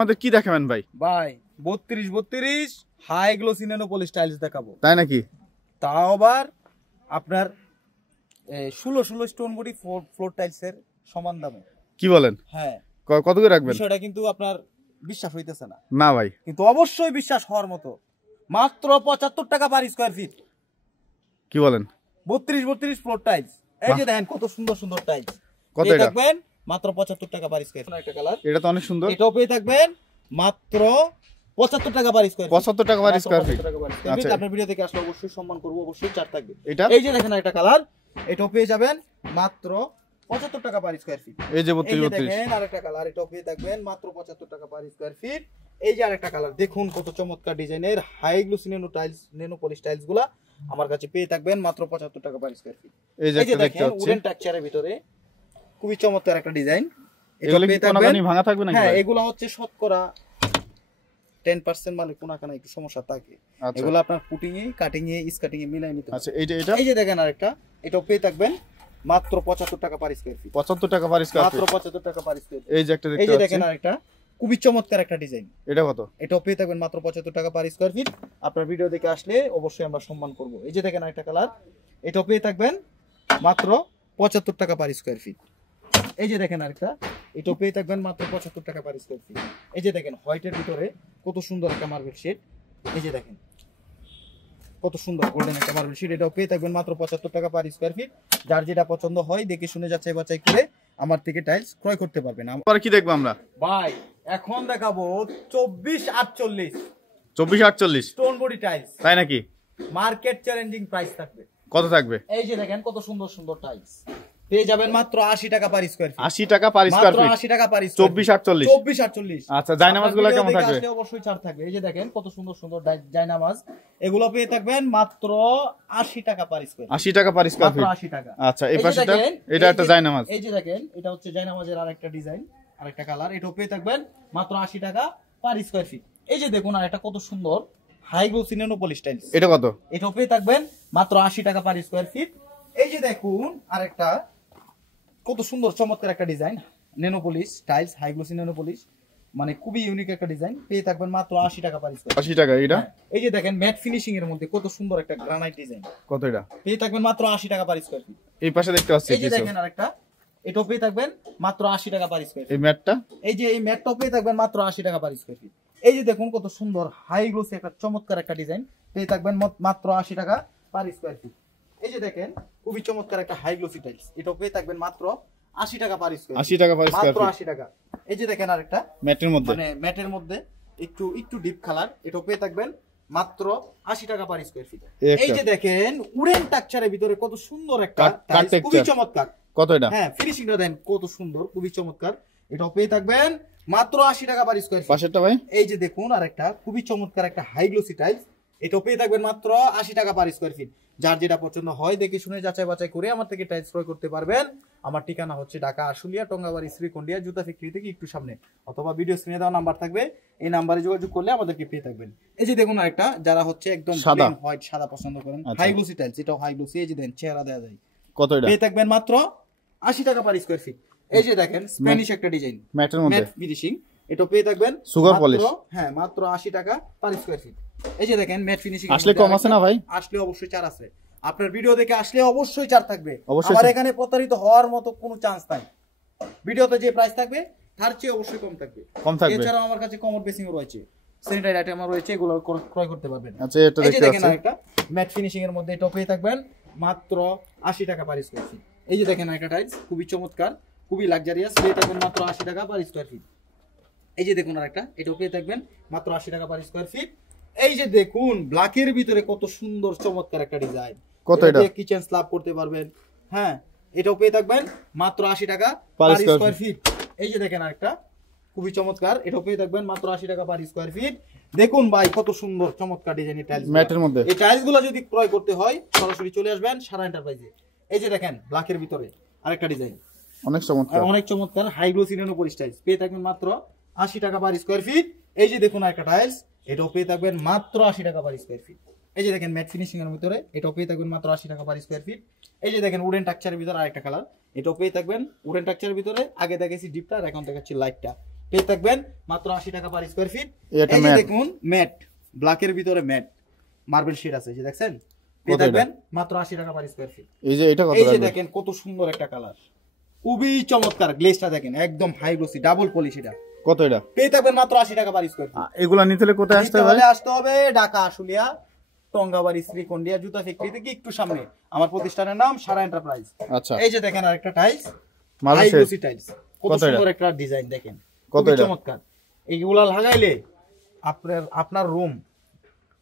আমাদের কি দেখাবেন ভাই? ভাই 32 high glossy nano polish tiles দেখাবো। তাই নাকি? তাও আবার আপনার 16 স্টোন বডি ফ্লোর টাইলসের সমান দামে। কি বলেন? হ্যাঁ। কত করে রাখবেন? বিষয়টা কিন্তু আপনার বিশ্বাস হইতেছে না। না ভাই, কিন্তু অবশ্যই বিশ্বাস হওয়ার মতো। মাত্র 75 টাকা পার স্কয়ার ফিট। কি বলেন? 32 ফ্লোর টাইলস। এই যে দেখেন কত সুন্দর সুন্দর টাইলস। কত এটা? দেখবেন মাত্র 75 টাকা পার স্কয়ার ফিট। একটা কালার। এটা তো অনেক সুন্দর। এটাও পেয়ে থাকবেন মাত্র 75 টাকা পার স্কয়ার ফিট। 75 টাকা পার স্কয়ার ফিট। আচ্ছা, আপনার ভিডিও থেকে আসলে অবশ্যই সম্মান করব, অবশ্যই ছাড় থাকবে। এটা এই যে দেখেন একটা কালার, এটাও পেয়ে যাবেন মাত্র 75 টাকা পার স্কয়ার ফিট। এই যে এই 32 দেখেন আরেকটা কালার, এটাও পেয়ে থাকবেন মাত্র 75 টাকা পার স্কয়ার ফিট। এই যে আরেকটা কালার, দেখুন কত চমৎকার ডিজাইনের high glossy nano tiles, nano polish tiles গুলা আমার কাছে পেয়ে থাকবেন মাত্র 75 টাকা পার স্কয়ার ফিট। এই যে একটা দেখতে দেখেন পাচ্ছি, উডেন টেক্সচারের ভিতরে খুবই চমৎকার একটা ডিজাইন। এগুলো কি কোনাকানি ভাঙা থাকবে নাকি? হ্যাঁ, ভাই এগুলো হচ্ছে শতকরা 10% মানে কোনাকানা একটু সমস্যা থাকে। আচ্ছা। এগুলো আপনার পুটিং এ, কাটিং এ, স্কাটিং এ মিলাই নিতে হবে। আচ্ছা, এটা এই যে দেখেন আরেকটা, এটাও পেয়ে থাকবেন মাত্র 75 টাকা পার স্কয়ার ফিট। 75 টাকা পার স্কয়ার মাত্র ফিট। 75 টাকা পার স্কয়ার ফিট। এই যে একটা এই দেখতে যে পাচ্ছি, দেখেন আরেকটা খুবই চমৎকার একটা ডিজাইন। এটা কত? এটাও পেয়ে থাকবেন মাত্র 75 টাকা পার স্কয়ার ফিট। আপনার ভিডিও দেখে আসলে অবশ্যই আমরা সম্মান করব। এই যে দেখেন আরেকটা কালার, এটাও পেয়ে থাকবেন মাত্র 75 টাকা পার স্কয়ার ফিট। এই যে দেখেন আরেকটা, এটাও পেয়ে থাকবেন মাত্র 75 টাকা পার স্কয়ার ফিট। এই যে দেখেন হোয়াইটের ভিতরে কত সুন্দর একটা মার্বেল শেড। এই যে দেখেন কত সুন্দর গোল্ডেন একটা মার্বেল শেড, এটাও পেয়ে থাকবেন মাত্র 75 টাকা পার স্কয়ার ফিট। যার যেটা পছন্দ হয় দেখে শুনে যাচাই বাছাই করে আমার থেকে টাইলস ক্রয় করতে পারবেন। আর কি দেখবো আমরা? ভাই এখন দেখাবো 2448 2448 স্টোন বডি টাইলস। তাই নাকি? মার্কেট চ্যালেঞ্জিং প্রাইস থাকবে। কত থাকবে? এই যে দেখেন কত সুন্দর সুন্দর টাইলস পেয়ে যাবেন মাত্র 80 টাকা পার স্কয়ার ফিট। 80 টাকা পার স্কয়ার ফিট। 80 টাকা পার স্কয়ার ফিট। 2448। আচ্ছা, জায়নামাজগুলো কেমন থাকবে? আসলে অবশ্যই ছাড় থাকবে। এই যে দেখেন কত সুন্দর সুন্দর জায়নামাজ, এগুলো পেয়ে থাকবেন মাত্র 80 টাকা পার স্কয়ার। 80 টাকা পার স্কয়ার ফিট। মাত্র 80 টাকা। আচ্ছা, এই পাশেটা এটা একটা জায়নামাজ। এই যে দেখেন এটা হচ্ছে জায়নামাজের আরেকটা ডিজাইন, আরেকটা কালার, এটাও পেয়ে থাকবেন মাত্র 80 টাকা পার স্কয়ার ফিট। এই যে দেখুন আরেকটা কত সুন্দর high glossy nano polish tiles, এটা কত? এটাও পেয়ে থাকবেন মাত্র 80 টাকা পার স্কয়ার ফিট। এই যে দেখুন আরেকটা কত সুন্দর চমৎকার একটা design, nano polish tiles, high glossy nano polish, মানে খুবই ইউনিক একটা ডিজাইন, পেয়ে থাকবেন মাত্র 80 টাকা পার স্কয়ার। 80 টাকা এটা? এই যে দেখেন ম্যাট ফিনিশিং এর মধ্যে কত সুন্দর একটা গ্রানাইট ডিজাইন, কত এটা? পেয়ে থাকবেন মাত্র 80 টাকা পার স্কয়ার ফিট। এই পাশে দেখতে পাচ্ছি এই যে কিছু, দেখেন আরেকটা, এটাও পেয়ে থাকবেন মাত্র 80 টাকা পার স্কয়ার ফিট। এই ম্যাটটা, এই যে এই ম্যাটটাও পেয়ে থাকবেন মাত্র 80 টাকা পার স্কয়ার ফিট। এই যে দেখুন কত সুন্দর হাই গ্লোসি একটা চমৎকার একটা ডিজাইন, পেয়ে থাকবেন মাত্র 80 টাকা পার স্কয়ার ফিট। এই যে দেখেন খুবই চমৎকার একটা হাই গ্লোসি টাইলস, এটাও পেয়ে থাকবেন মাত্র 80 টাকা পার স্কয়ার। 80 টাকা পার স্কয়ার মাত্র ফিট। 80 টাকা। এই যে দেখেন আরেকটা ম্যাটের মধ্যে, মানে ম্যাটের মধ্যে একটু একটু ডিপ কালার, এটাও পেয়ে থাকবেন মাত্র 80 টাকা পার স্কয়ার ফিট। এই যে দেখেন উডেন টেক্সচারের ভিতরে কত সুন্দর একটা টাইলস, খুবই চমৎকার। কত এটা? হ্যাঁ, ফিনিশিংটা দেন কত সুন্দর, খুবই চমৎকার। এটাও পেয়ে থাকবেন মাত্র 80 টাকা পার স্কয়ার ফিট। পাশেরটা ভাই, এই যে দেখুন আরেকটা খুবই চমৎকার একটা হাই গ্লোসি টাইলস, এটাও পেয়ে থাকবেন মাত্র 80 টাকা পার স্কয়ার ফিট। যার যেটা পছন্দ হয় দেখে শুনে যাচাই বাছাই করে আমার থেকে টাইলস ক্রয় করতে পারবেন। আমার ঠিকানা হচ্ছে ঢাকা আশুলিয়া টঙ্গাবাড়ি শ্রীকন্ডিয়া জুতা ফ্যাক্টরি থেকে একটু সামনে, অথবা ভিডিও স্ক্রিনে দেওয়া নাম্বার থাকবে, এই নাম্বারে যোগাযোগ করলে আমাদেরকে পেয়ে থাকবেন। এই যে দেখুন আরেকটা, যারা হচ্ছে একদম সাদা হোয়াইট সাদা পছন্দ করেন, হাই গ্লোসি টাইলস, এটাও হাই গ্লোসি। এই যে দেন চেহারা দেওয়া যায়, কত এটা? পেয়ে থাকবেন মাত্র 80 টাকা পার স্কয়ার ফিট। এই যে দেখেন স্প্যানিশ একটা ডিজাইন, ম্যাটের মধ্যে ম্যাট ফিনিশিং, এটাও পেয়ে থাকবেন সুগার পলিশ। হ্যাঁ, মাত্র 80 টাকা পার স্কয়ার ফিট। এই যে দেখেন ম্যাট ফিনিশিং, আসলে কম আছে না ভাই? আসলে অবশ্যই ছাড় আছে। আপনার ভিডিও দেখে আসলে অবশ্যই ছাড় থাকবে। অবশ্যই। আমার এখানে প্রতারিত হওয়ার মতো কোনো চান্স নাই। ভিডিওতে যে প্রাইস থাকবে তার চেয়ে অবশ্যই কম থাকবে। এছাড়াও আমার কাছে কমোড বেসিং রয়েছে, স্যানিটারি আইটেম রয়েছে, এগুলো ক্রয় করতে পারবেন। আচ্ছা, এটা এই যে দেখতে দেখেন পাচ্ছি একটা ম্যাট ফিনিশিং এর মধ্যে, এটাও পেয়ে থাকবেন মাত্র 80 টাকা পার স্কয়ার ফিট। এই যে দেখেন একটা টাইলস খুবই চমৎকার, খুবই লাক্সারিয়াস, পেয়ে থাকবেন মাত্র 80 টাকা পার স্কয়ার ফিট। এই যে দেখুন আরেকটা, এটাও পেয়ে থাকবেন মাত্র 80 টাকা পার স্কয়ার ফিট। এই যে দেখুন ব্ল্যাকের ভিতরে কত সুন্দর চমৎকার একটা ডিজাইন, কত এটা? কিচেন স্ল্যাব করতে পারবেন। হ্যাঁ, এটাও পেয়ে থাকবেন মাত্র 80 টাকা পার স্কয়ার ফিট। এই যে দেখেন আরেকটা খুবই চমৎকার, এটাও পেয়ে থাকবেন মাত্র 80 টাকা পার স্কয়ার ফিট। দেখুন ভাই কত সুন্দর চমৎকার ডিজাইনের টাইলস ম্যাটের মধ্যে। এই টাইলসগুলো যদি ক্রয় করতে হয় সরাসরি চলে আসবেন সারা এন্টারপ্রাইজে। এই যে দেখেন ব্ল্যাকের ভিতরে আরেকটা ডিজাইন, অনেক চমৎকার, অনেক চমৎকার high glossy nano polish tiles, পেয়ে থাকবেন মাত্র 80 টাকা পার স্কয়ার ফিট। এই যে দেখুন আরেকটা টাইলস, এটাও পেয়ে থাকবেন মাত্র 80 টাকা পার স্কয়ার ফিট। এই যে দেখেন ম্যাট ফিনিশিং এর ভিতরে, এটাও পেয়ে থাকবেন মাত্র 80 টাকা পার স্কয়ার ফিট। এই যে দেখেন উডেন টেক্সচারের ভিতরে আরেকটা কালার, এটাও পেয়ে থাকবেন উডেন টেক্সচারের ভিতরে। আগে দেখেছি ডিপটা, আর এখন দেখাচ্ছি লাইটটা, পেয়ে থাকবেন মাত্র 80 টাকা পার স্কয়ার ফিট। এটা এই যে ম্যাট। দেখুন ম্যাট, ব্ল্যাকের ভিতরে ম্যাট মার্বেল শীট আছে, এই যে দেখছেন, পেয়ে কত এটা? থাকবেন মাত্র 80 টাকা পার স্কয়ার ফিট। এই যে এটা কত এই যে রাখবেন? দেখেন কত সুন্দর একটা কালার, খুবই চমৎকার, গ্লেজটা দেখেন একদম হাই গ্লোসি ডাবল পলিশ, এটা কত এটা? পেয়ে থাকবেন মাত্র 80 টাকা পার স্কয়ার ফিট। এগুলা নিতে হলে কোথায় আসতে হবে ভাই? আসতে হবে ঢাকা আশুলিয়া টঙ্গাবাড়ি শ্রীকন্ডিয়া জুতা ফ্যাক্টরি থেকে একটু সামনে, আমার প্রতিষ্ঠানের নাম সারা এন্টারপ্রাইজ। আচ্ছা, এই যে দেখেন আরেকটা tiles, marble high shade. Glossy tiles, কত কত এটা? সুন্দর একটা ডিজাইন দেখেন, কত খুবই এটা? চমৎকার। এইগুলা লাগাইলে আপনার রুম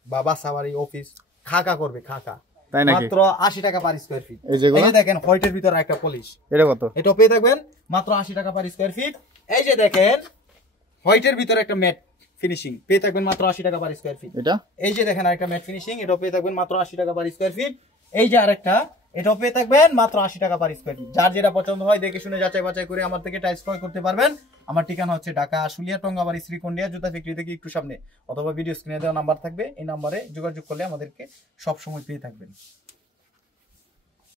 বা বাসা বাড়ি অফিস খাকা করবে, খাকা। তাই নাকি? মাত্র 80 টাকা পার স্কয়ার ফিট। এই যেগুলো? এই যে দেখেন হোয়াইটের ভিতরে একটা পলিশ, এটা কত? এটা পেয়ে থাকবেন মাত্র 80 টাকা পার স্কয়ার ফিট। এই যে দেখেন হোয়াইটের ভিতরে একটা ম্যাট ফিনিশিং, পেয়ে থাকবেন মাত্র 80 টাকা পার স্কয়ার ফিট। এটা এই যে দেখেন আরেকটা ম্যাট ফিনিশিং, এটাও পেয়ে থাকবেন মাত্র 80 টাকা পার স্কয়ার ফিট। এই যে আরেকটা, এটাও পেয়ে থাকবেন মাত্র 80 টাকা পার স্কয়ার ফিট। যার যেটা পছন্দ হয় দেখে শুনে যাচাই বাছাই করে আমার থেকে টাইলস ক্রয় করতে পারবেন। আমার ঠিকানা হচ্ছে ঢাকা আশুলিয়া টঙ্গাবাড়ি শ্রীকন্ডিয়া জুতা ফ্যাক্টরি থেকে একটু সামনে, অথবা ভিডিও স্ক্রিনে দেওয়া নাম্বার থাকবে, এই নাম্বারে যোগাযোগ করলে আমাদেরকে সব সময় পেয়ে থাকবেন।